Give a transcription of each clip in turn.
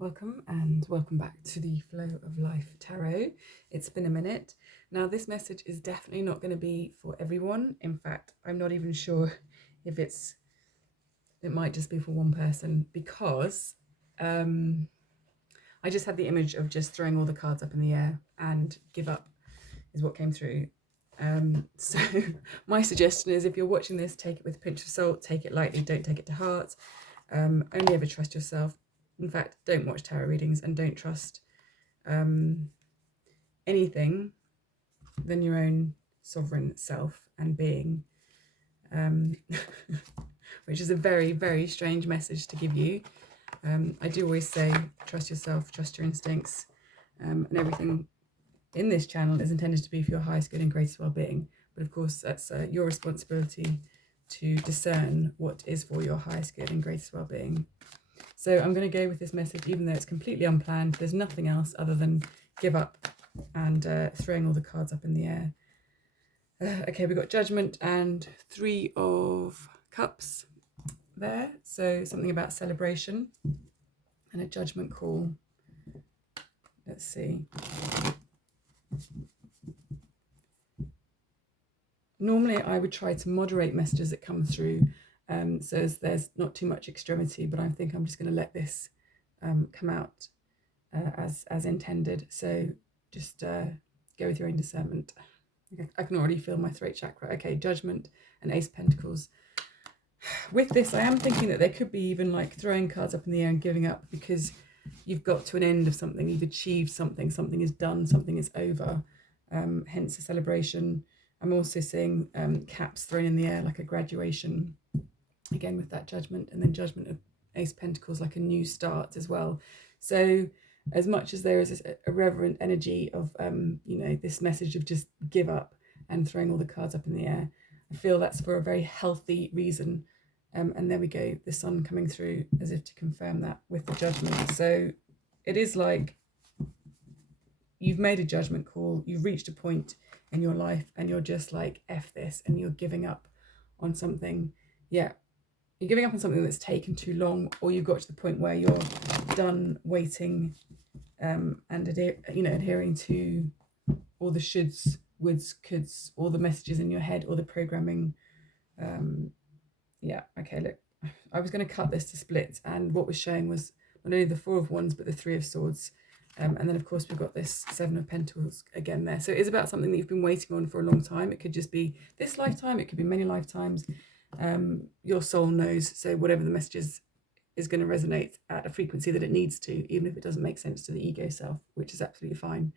Welcome and welcome back to the Flow of Life Tarot. It's been a minute. Now, this message is definitely not going to be for everyone. In fact, I'm not even sure if it might just be for one person because I just had the image of just throwing all the cards up in the air and give up is what came through. So my suggestion is if you're watching this, take it with a pinch of salt, take it lightly, don't take it to heart. Only ever trust yourself. In fact, don't watch tarot readings and don't trust anything than your own sovereign self and being, which is a very, very strange message to give you. I do always say, trust yourself, trust your instincts, and everything in this channel is intended to be for your highest good and greatest well-being. But of course, that's your responsibility to discern what is for your highest good and greatest well-being. So I'm going to go with this message, even though it's completely unplanned. There's nothing else other than give up and throwing all the cards up in the air. Okay, we've got Judgment and Three of Cups there. So something about celebration and a judgment call. Let's see. Normally I would try to moderate messages that come through so there's not too much extremity, but I think I'm just going to let this come out as intended. So just go with your own discernment. I can already feel my throat chakra. Okay, Judgment and Ace of Pentacles. With this, I am thinking that there could be even like throwing cards up in the air and giving up because you've got to an end of something, you've achieved something, something is done, something is over, hence a celebration. I'm also seeing caps thrown in the air like a graduation, again with that Judgment, and then Judgment of Ace of Pentacles, like a new start as well. So as much as there is a reverent energy of, this message of just give up and throwing all the cards up in the air, I feel that's for a very healthy reason. And there we go, the sun coming through as if to confirm that with the Judgment. So it is like you've made a judgment call, you've reached a point in your life and you're just like, F this, and you're giving up on something. Yeah, you're giving up on something that's taken too long, or you've got to the point where you're done waiting and adhering to all the shoulds, woulds, coulds, all the messages in your head, or the programming. Okay, look, I was going to cut this to split, and what was showing was not only the Four of Wands but the Three of Swords, and then of course we've got this Seven of Pentacles again there. So it is about something that you've been waiting on for a long time. It could just be this lifetime, it could be many lifetimes. Your soul knows, so whatever the message is going to resonate at a frequency that it needs to, even if it doesn't make sense to the ego self, which is absolutely fine.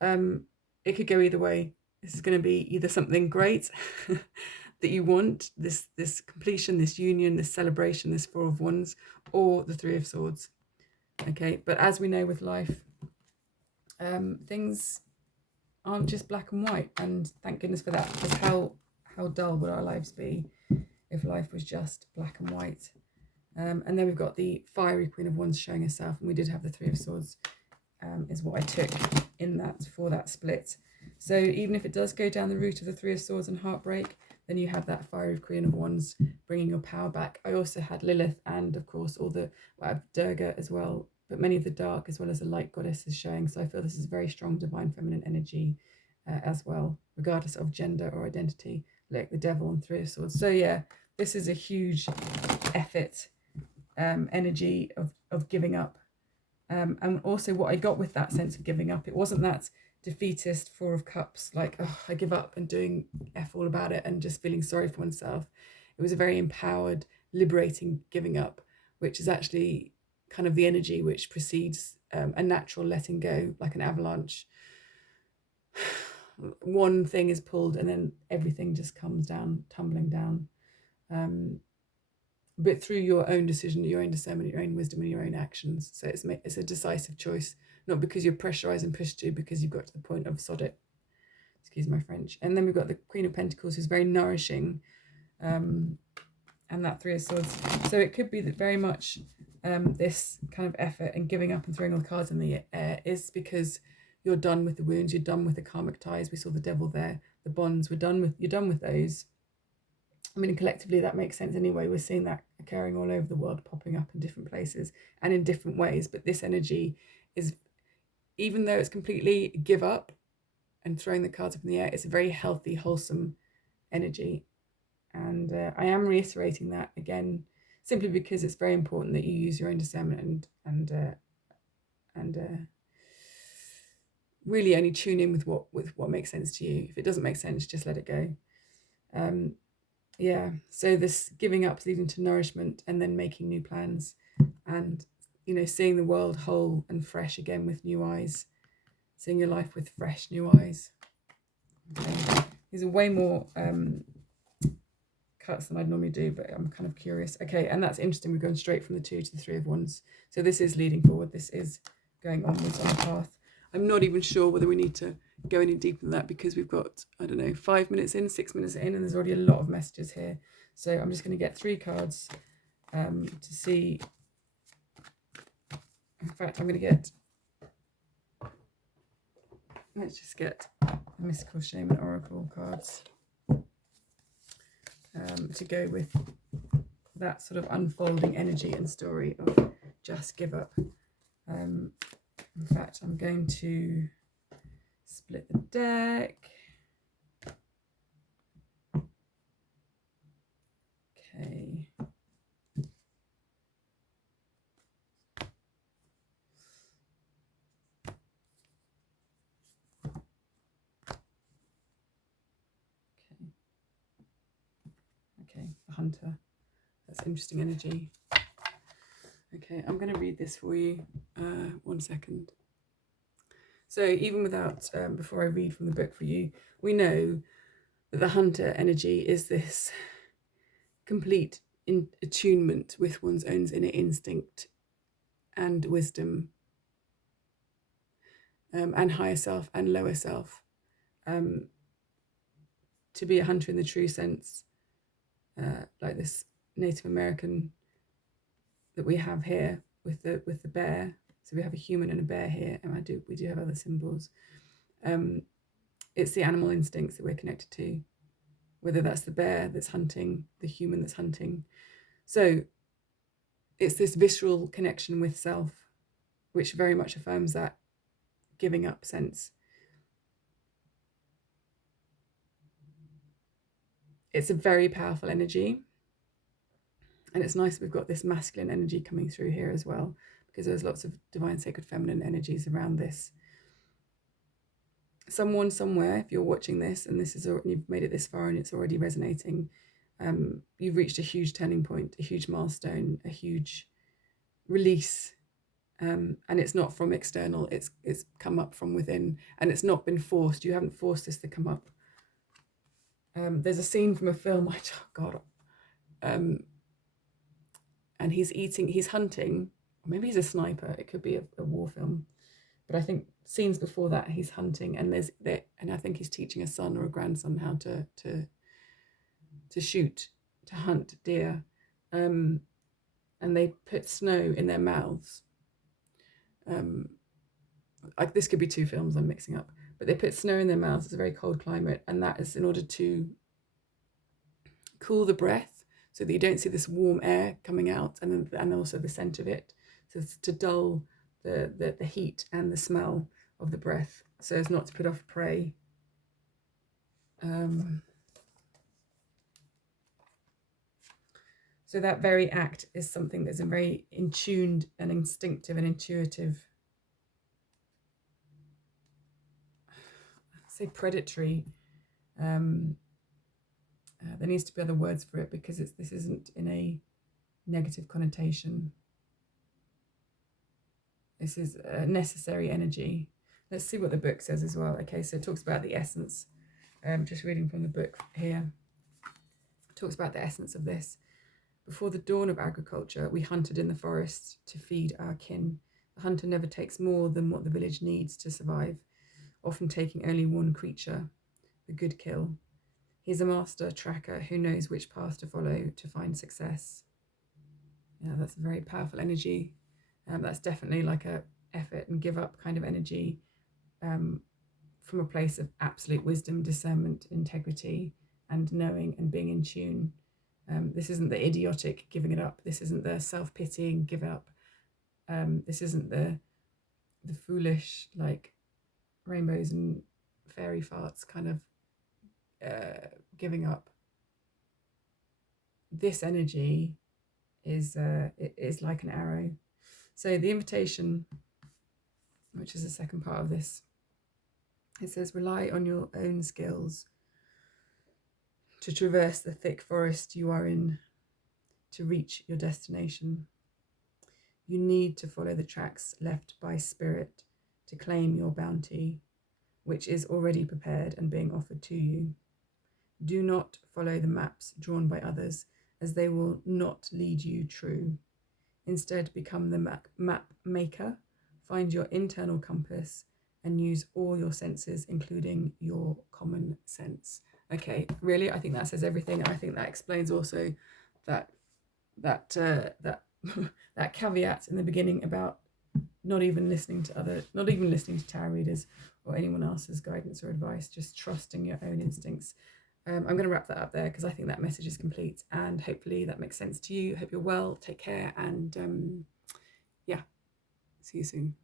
It could go either way. This is going to be either something great that you want, this completion, this union, this celebration, this Four of Wands, or the Three of Swords. Okay, but as we know with life, things aren't just black and white, and thank goodness for that, because how dull would our lives be if life was just black and white? And then we've got the fiery Queen of Wands showing herself, and we did have the Three of Swords, is what I took in that for that split. So even if it does go down the route of the Three of Swords and heartbreak, then you have that fiery Queen of Wands bringing your power back. I also had Lilith and of course all the Durga as well, but many of the dark as well as the light goddesses showing. So I feel this is very strong divine feminine energy as well, regardless of gender or identity, like the Devil and Three of Swords. So yeah, this is a huge effort, energy of giving up. And also what I got with that sense of giving up, it wasn't that defeatist Four of Cups, like, oh, I give up and doing F all about it and just feeling sorry for oneself. It was a very empowered, liberating giving up, which is actually kind of the energy which precedes a natural letting go, like an avalanche. One thing is pulled and then everything just comes down, tumbling down. But through your own decision, your own discernment, your own wisdom, and your own actions. So it's a decisive choice, not because you're pressurized and pushed to, because you've got to the point of sod it. Excuse my French. And then we've got the Queen of Pentacles, who's very nourishing, and that Three of Swords. So it could be that very much this kind of effort and giving up and throwing all the cards in the air is because you're done with the wounds, you're done with the karmic ties. We saw the Devil there, the bonds. You're done with those. I mean, collectively that makes sense anyway. We're seeing that occurring all over the world, popping up in different places and in different ways. But this energy is, even though it's completely give up and throwing the cards up in the air, it's a very healthy, wholesome energy. And I am reiterating that again, simply because it's very important that you use your own discernment and really only tune in with what makes sense to you. If it doesn't make sense, just let it go. Yeah, so this giving up is leading to nourishment and then making new plans, and seeing the world whole and fresh again with new eyes, seeing your life with fresh new eyes. Okay. These are way more cuts than I'd normally do, but I'm kind of curious. Okay, and that's interesting. We're going straight from the 2 to the 3 of Wands. So this is leading forward. This is going onwards on the path. I'm not even sure whether we need to go any deeper than that, because we've got, I don't know, 5 minutes in, 6 minutes in, and there's already a lot of messages here. So I'm just going to get 3 cards to see. In fact, I'm going to get, let's just get Mystical Shaman Oracle cards to go with that sort of unfolding energy and story of just give up. In fact, I'm going to split the deck. Okay. Okay, the Hunter. That's interesting energy. Okay, I'm going to read this for you. 1 second. So even without, before I read from the book for you, we know that the Hunter energy is this complete attunement with one's own inner instinct and wisdom, and higher self and lower self. To be a hunter in the true sense, like this Native American that we have here with the bear. So we have a human and a bear here, and we do have other symbols. It's the animal instincts that we're connected to, whether that's the bear that's hunting, the human that's hunting. So it's this visceral connection with self, which very much affirms that giving up sense. It's a very powerful energy. And it's nice we've got this masculine energy coming through here as well, because there's lots of divine sacred feminine energies around this. Someone somewhere, if you're watching this and you've made it this far and it's already resonating, you've reached a huge turning point, a huge milestone, a huge release. And it's not from external, it's come up from within, and it's not been forced. You haven't forced this to come up. There's a scene from a film, and he's hunting, or maybe he's a sniper, it could be a war film, but I think scenes before that he's hunting, and and I think he's teaching a son or a grandson how to shoot, to hunt deer, and they put snow in their mouths. This could be 2 films I'm mixing up, but they put snow in their mouths. It's a very cold climate, and that is in order to cool the breath, so that you don't see this warm air coming out, and also the scent of it, so to dull the heat and the smell of the breath, so as not to put off prey. So that very act is something that's a very in-tuned and instinctive and intuitive, say predatory. There needs to be other words for it, because this isn't in a negative connotation. This is a necessary energy. Let's see what the book says as well. Okay, so it talks about the essence. Just reading from the book here. It talks about the essence of this. Before the dawn of agriculture, we hunted in the forest to feed our kin. The hunter never takes more than what the village needs to survive, often taking only one creature, the good kill. He's a master tracker who knows which path to follow to find success. Yeah, that's a very powerful energy. That's definitely like a effort and give up kind of energy, from a place of absolute wisdom, discernment, integrity, and knowing and being in tune. This isn't the idiotic giving it up. This isn't the self-pitying give up. This isn't the foolish, like, rainbows and fairy farts kind of giving up. This energy is like an arrow. So the invitation, which is the second part of this, it says, rely on your own skills to traverse the thick forest you are in, to reach your destination. You need to follow the tracks left by spirit to claim your bounty, which is already prepared and being offered to you. Do not follow the maps drawn by others, as they will not lead you true. Instead, become the map maker, find your internal compass, and use all your senses, including your common sense. Okay, really, I think that says everything. I think that explains also that that caveat in the beginning about not even listening to tarot readers or anyone else's guidance or advice, just trusting your own instincts. I'm going to wrap that up there because I think that message is complete, and hopefully that makes sense to you. Hope you're well. Take care, and yeah, see you soon.